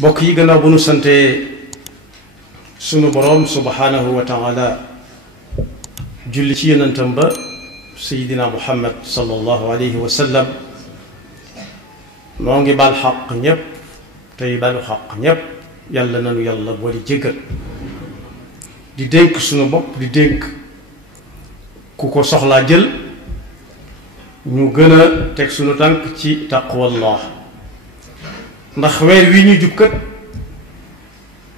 bokk yi gannaaw bu nu sante sunu boroom subhanahu wa taala julli ci yonentam ba sayidina muhammad sallallahu alayhi wa sallam noo ngi bal xaq ñépp tey balu xaq ñépp yàlla nanu yàlla boole jéggal di dénk sunu bopp di dénk ku ko soxlaa jël ñu gën a teg sunu tànk ci taqwallah ndax weer wi ñu jub kat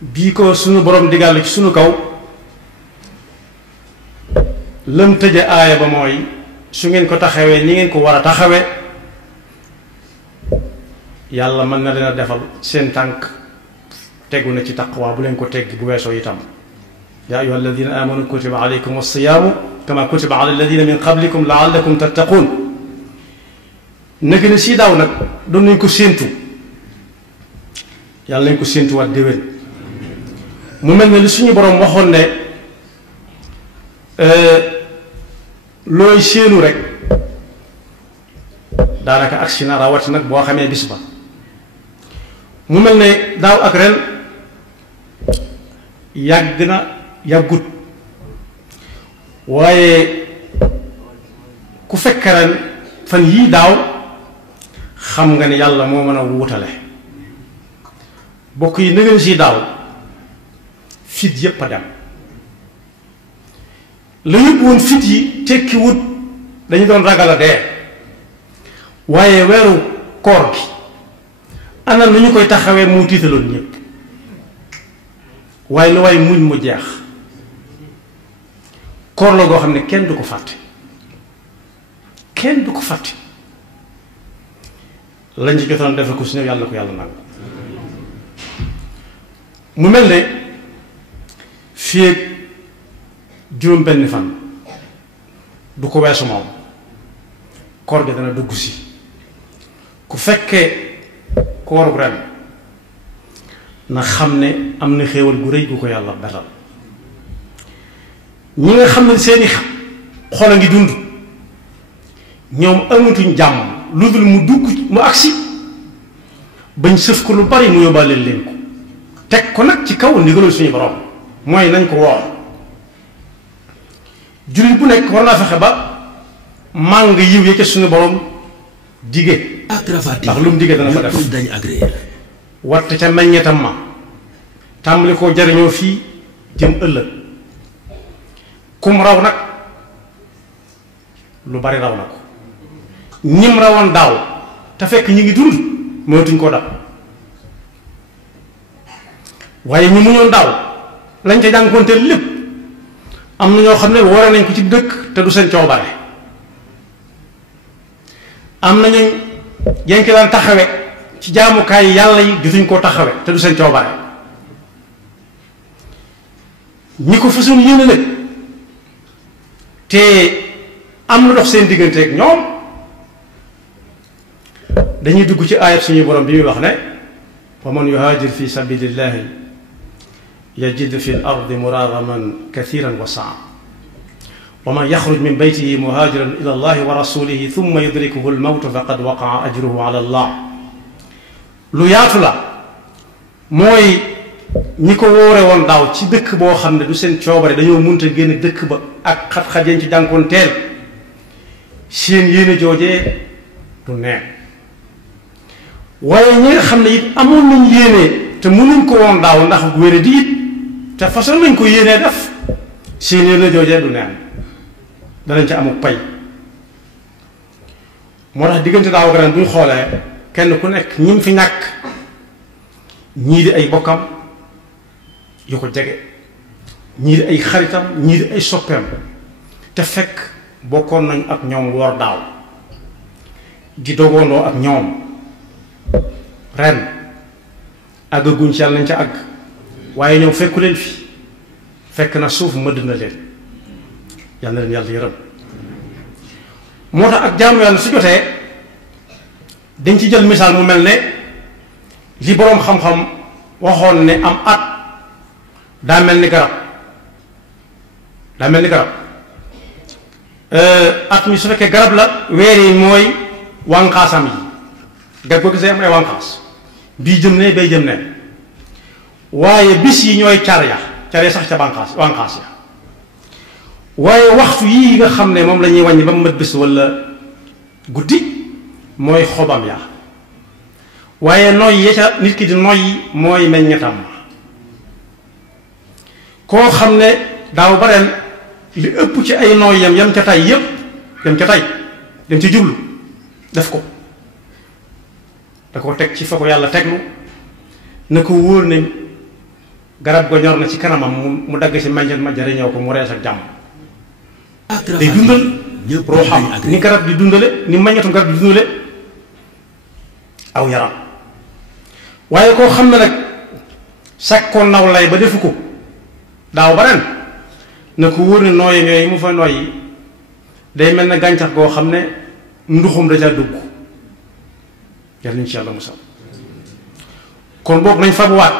bii ko sunu borom digàll ci sunu kaw lëm tëje aaya ba mooy su ngeen ko taxawee ni ngeen ko war a taxawee yàlla mën na leen a defal seen tànk tegu na ci taqwa bu leen ko tegg bu weesoo itam yaa ayyuha alladina amanu kutiba alaykum alsiyaamu kama kutiba ala alladina min qablikum laallakum tattaqun nag na si daaw nag doon nañ ko séentu yàlla nañ ko séentuwaat déwén mu mel ne li suñu boroom waxoon ne looy séenu rek daanaka agsi na rawati nag boo xamee bis ba mu mel ne daaw ak ren yàgg na yàggut waaye ku fekk ren fan yii daaw xam nga ne yàlla moo mën a wutale bokk yi nëgën si daaw fit yépp a dem la yóbbu woon fit yi tekki wut dañu doon ragal a dee waaye weeru koor gi ana nu ñu koy taxawee mu tiitaloon ñépp waaye lu waaye muñ mu jeex koor la goo xam ne kenn du ko fàtte kenn du ko fàtte lañ ci jotoon defe ko si ñëw yàlla ko yàlla nangu mu mel ne fii ak juróom benn fan du ko weesu moom koor gi dana dugg si ku fekkee kooru ren na xam ne am na xéewal gu rëy gu ko yàlla beral ñi nga xam ne seeni xol a ngi dund ñoom amatuñ jàmm lu dul mu dugg mu agsi bañ sëf ko lu bari mu yóbbaale leen ko teg ko nag ci kaw ndigalul suñu borom mooy nañ ko woor jullit bu nekk war naa fexe ba màng yiw ya ca suñu borom dige ndax lu mu dige dana fa def watt ca meññetam ma tàmbali koo jariñoo fii jëm ëllëg kum raw nag lu bari raw na ko ñim rawoon daaw te fekk ñi ngi dund mënatuñ koo dab waaye ñi muñoon daaw lañ ca jànkonteel lépp am na ñoo xam ne ware nañ ko ci dëkk te du seen coobare am na ñu yenki daan taxawe ci jaamukaay yàlla yi jotuñ koo taxawe te du seen coobare ñi ko façon yéene nag te am na dox seen digganteeg ñoom dañuy dugg ci aayat suñu borom bi muy wax ne wa man yuhaajir fi sabilillahi yajid fi l ardi muragaman kathiran wa saa wa man yaxruj min baytihi muhaajiran ila allahi wa rasulihi thumma yudrikuhu l mawtu faqad waqaa ajruhu ala allah lu yaatu la mooy ñi ko wóore woon daaw ci dëkk boo xam ne du seen coobare dañoo munta génn dëkk ba ak xat-xat yañ ci jànkoon teel seen yéene joojee du neen waaye ñi nga xam ne it amoon nañ yéene te mënuñ ko woon daaw ndax wére di it te façon nañ ko yéenee def seen yéene joojee du neen danañ ci amuk pay moo tax diggante daaw ak ren bu ñu xoolee kenn ku nekk ñi fi ñàkk ñii di ay bokkam yu ko jege ñii di ay xaritam ñii di ay soppeem te fekk bokkoon nañ ak ñoom woor daaw di dogoondoo ak ñoom ren àggaguñ ci yàlla nañ ca àgg waaye ñoom fekku leen fi fekk na suuf mëdd na leen yàlla na leen yàlla yërëm moo tax ak jaamu yàlla su jotee dañ ci jël misaal mu mel ne li boroom xam-xam waxoon ne am at daa mel ni garab at mi su fekkee garab la weer yi mooy wànqaasam yi garab boo gisee am ay wànqaas bii jëm ne bay jëm ne waaye bis yi ñooy car ya sax ca bànqaas ya waaye waxtu yii nga xam ne moom la ñuy wàññi ba mu mat bis wala guddi mooy xobam ya waaye noy ya ca nit ki di noyyi mooy meññetam koo xam ne daaw ba ren li ëpp ci ay nooyam yam ca tay yépp yam ca tay dem ci jublu def ko da ko teg ci fa ko yàlla teglu na ko wóor ne garab go ñor na ci kanamam mu dagg ci meññet ma jariñoo ko mu rees ak jàmm day dundal ruuxam ni garab di dundale ni meññetum garab di dundale aw yaram waaye koo xam ne nag sàkkoon naw lay ba defu ko daaw ba ren na ko wóor ne nooyam yooyu mu fa nooyi day mel ne gàncax goo xam ne nduxum da ca dugg yàlla ñu ci yàlla musal kon boog nañ fabuwaat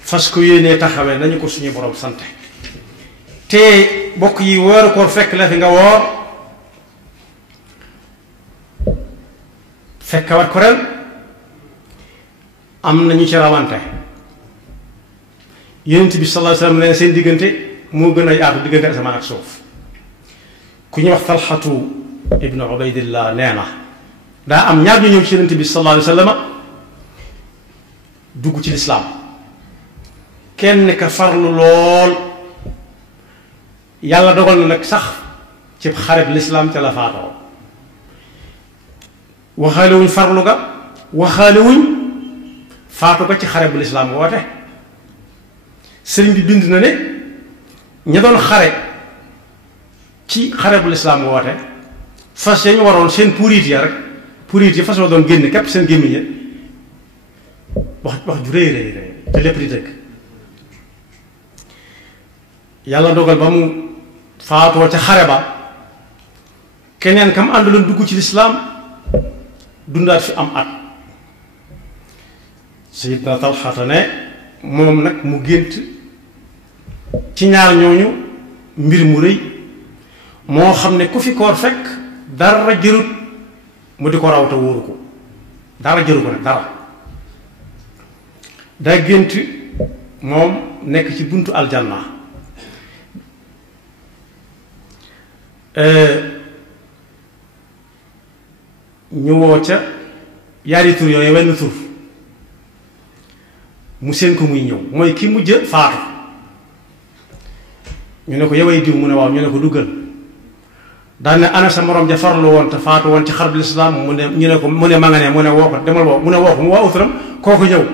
fas ko yéenee taxawee nañu ko suñu borom sante te bokk yi weeru koor fekk la fi nga woor fekkawat ko ren am na ñu ci rawante yonent bi sallallahu alayhi wa sallam ne seen diggante moo gën a yaatu diggante asamaan ak suuf ku ñuy wax Talxatu ibnu Ubaydillah nee na daa am ñaar ñu ñëw ci yonent bi sallallahu alayhi wa sallam dugg ci lislaam kenn ka farlu lool yàlla dogal na nag sax ci xareb lislaam ca la faatoo waxaale wuñ farlu ga waxaale wuñ faatu ga ci xareb lislaam woote sëriñ bi bind na ne ña doon xare ci xare bu lislaam woote fas ya ñu waroon seen puuriit ya rek puuriit ya fas wa doon génn képp seen gémmiñ ya wax ju rëy rëy rëy te lépp di dëgg yàlla dogal ba mu faatoo ca xare ba keneen kam àndaloon dugg ci lislaam dundaat fi am at Sayyidna Talxata ne moom nag mu gént ci ñaar ñooñu mbir mu rëy moo xam ne ku fi koor fekk dara jërut mu di ko raw te wóoru ko dara jëru ko nag dara daa gént moom nekk ci buntu aljanna ñu woo ca yaari tur yooyu wenn tur mu seen ko muy ñëw mooy ki mujj faatu ñu ne ko yoway diw mu ne waaw ñu ne ko duggal daan ne ana sa morom ja farlu woon te faatu woon ci xarb lislaam mu ne ñu ne ko mu ne ma nga ne mu ne woo ko demal woo mu ne woo ko mu waa uturam kooku ñëw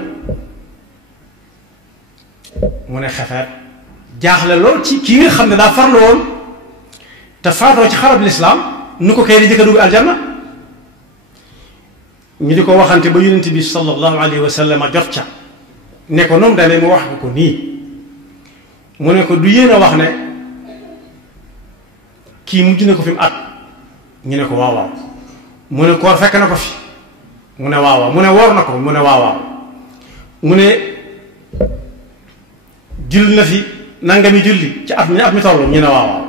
mu ne xefeet jaaxle lool ci kii nga xam ne daa farlu woon te faatoo ci xarab lislaam nu ko kay di jëkk a dugg aljanna ñu di ko waxante ba yonent bi sallallahu alayhi wa sallam jot ca ne ko noonu demee mu wax ko nii mu ne ko du yéen a wax ne kii mujj na ko fi mu at ñu ne ko waaw waaw mu ne koor fekk na ko fi mu ne waaw waaw mu ne woor na ko mu ne waaw waaw mu ne julli na fi nangami julli ci at mi tollu ñu ne waaw waaw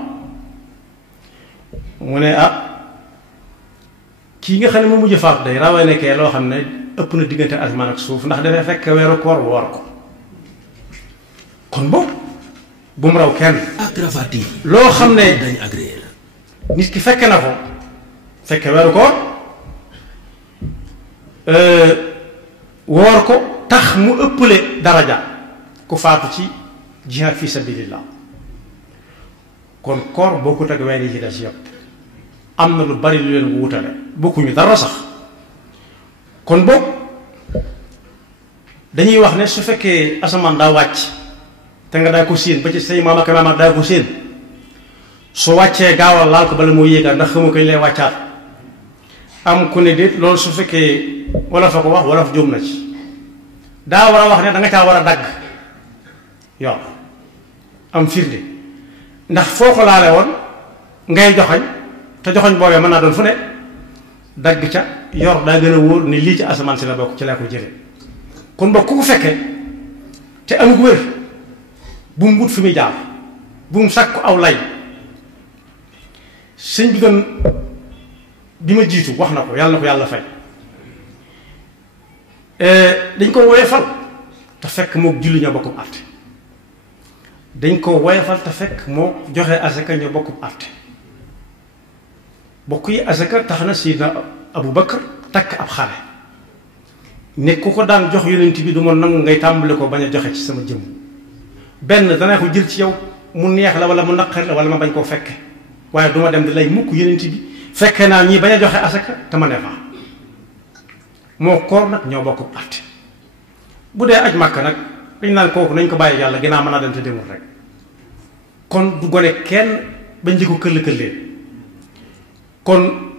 mu ne ah kii nga xam ne mu mujj faatu day rawee nekkee loo xam ne ëpp na diggante asamaan ak suuf ndax dafay fekk weeru koor woor ko kon boobu bu mu raw kenn loo xam ne nit ki fekke na ko fekke weeru koor woor ko tax mu ëpple daraja ku faatu ci jihaad fi sabilillah kon koor bokkut ak weer yi ci des yépp am na lu bari lu leen wutale bokkuñu dara sax kon boog dañuy wax ne su fekkee asamaan daa wàcc te nga daa ko séen ba ci say maam ak maamaat daa ko séen su wàccee gaawal laal ko bala moo yéegaat ndax xamu koy lay wàccaat am ku ne déet loolu su fekkee wala fa ko wax wala fa jóom na ci daa war a wax ne danga caa war a dagg yow am firnde ndax foo ko laale woon ngay joxañ te joxoñ boobee mën naa doon fu ne dagg ca yor daa gën a wóor ne lii ci asamaan si la bokk ci laa ko jële kon bokk ku ko fekkee te amug wér bu mu wut fi muy jaar bu mu sàkku aw lay sëñ bi doon bi ma jiitu wax na ko yàlla fay dañ ko woyee fal te fekk moo julli ñoo bokkub àtte dañ ko woyafal te fekk moo joxe asaka ñoo bokkub àtte bokk yi asaka tax na Seydina Abu Bakar takk ab xale ne ku ko daan jox yonent bi du ma nangu ngay tàmbali ko bañ a joxe ci sama jëmm benn dana ko jël ci yow mu neex la wala mu naqar la wala ma bañ koo fekke waaye duma dem di lay mukk yonent bi fekke naa ñii bañ a joxe asaka te ma ne fa moo koor nag ñoo bokk àtte bu dee aj màkk nag dañ naan kooku nañ ko bàyyi yàlla ginnaaw mën naa dem te demul rek kon du gone kenn bañ di ko këll-këllee kon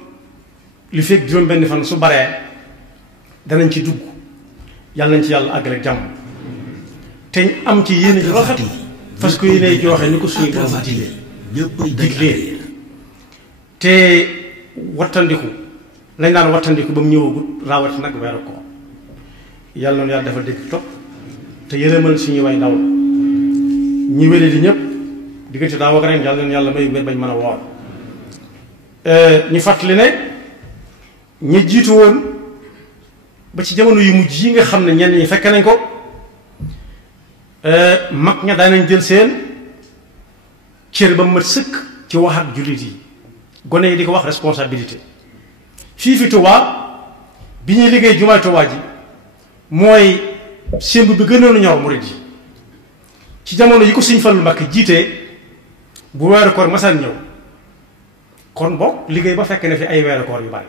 li fekk juróom benn fan su baree danañ ci dugg yàlla nañ ci yàlla àggale ak jàmm te am ci yéene ji rafet parce que yéene jooxe ni ko suñu borom diglee te wattandiku lañ daan wattandiku ba mu ñëwagut raawati nag weeru ko yàlla noonu yàlla dafa dégg topp te yërëmal suñuy way daw ñi wéré di ñëpp diggante daaw ak ren yàlla noonu yàlla may wér bañ mën a woor ñu fàttali ne ñi jiitu woon ba ci jamono yu mujj yi nga xam ne ñenn ñi fekk nañ ko mag ña daanañ jël seen cër ba mu mat sëkk ci wax ak jullit yi gone yi di ko wax responsabilité fii fi Tuubaa bi ñuy liggéey jumaay Tuubaa ji mooy sémb bi gënoon a ñor murid yi ci jamono yi ko Sëñ Fallu Mbàkke jiitee bu weeru koor masaan ñëw kon boog liggéey ba fekk na fi ay weeru koor yu bari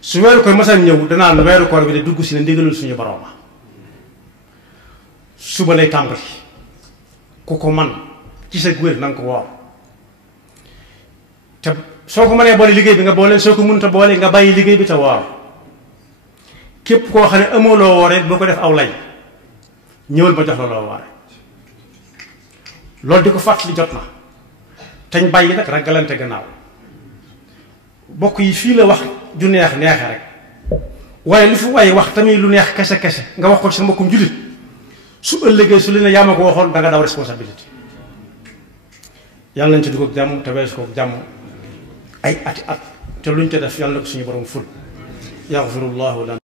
su weeru koor masaan ñëw danaan weeru koor bi de dugg si ne ndigalul suñu borom ma suba lay tàmbali ku ko man ci sa wér na nga ko woor te soo ko mënee boole liggéey bi nga boole soo ko mënta boole nga bàyyi liggéey bi te woor képp koo xam ne amoo loo wooree boo ko def aw lay ñëwal ma jox la loo woore loolu di ko fàttali jot na teñ bàyyi nag ragalante gannaaw bokk yi fii la wax ju neexe rek waaye lu fi waaye wax tamit lu neex kese nga wax ko ci sa mbokkum jullit su ëllëgee su li ne yaa ma ko waxoon da nga daw responsabilité yàlla nañ ci dugg ak jàmm te weesu ko ak jàmm ay ati at te luñ te def yàlla na ko suñu borom ful yaxfirullahu lana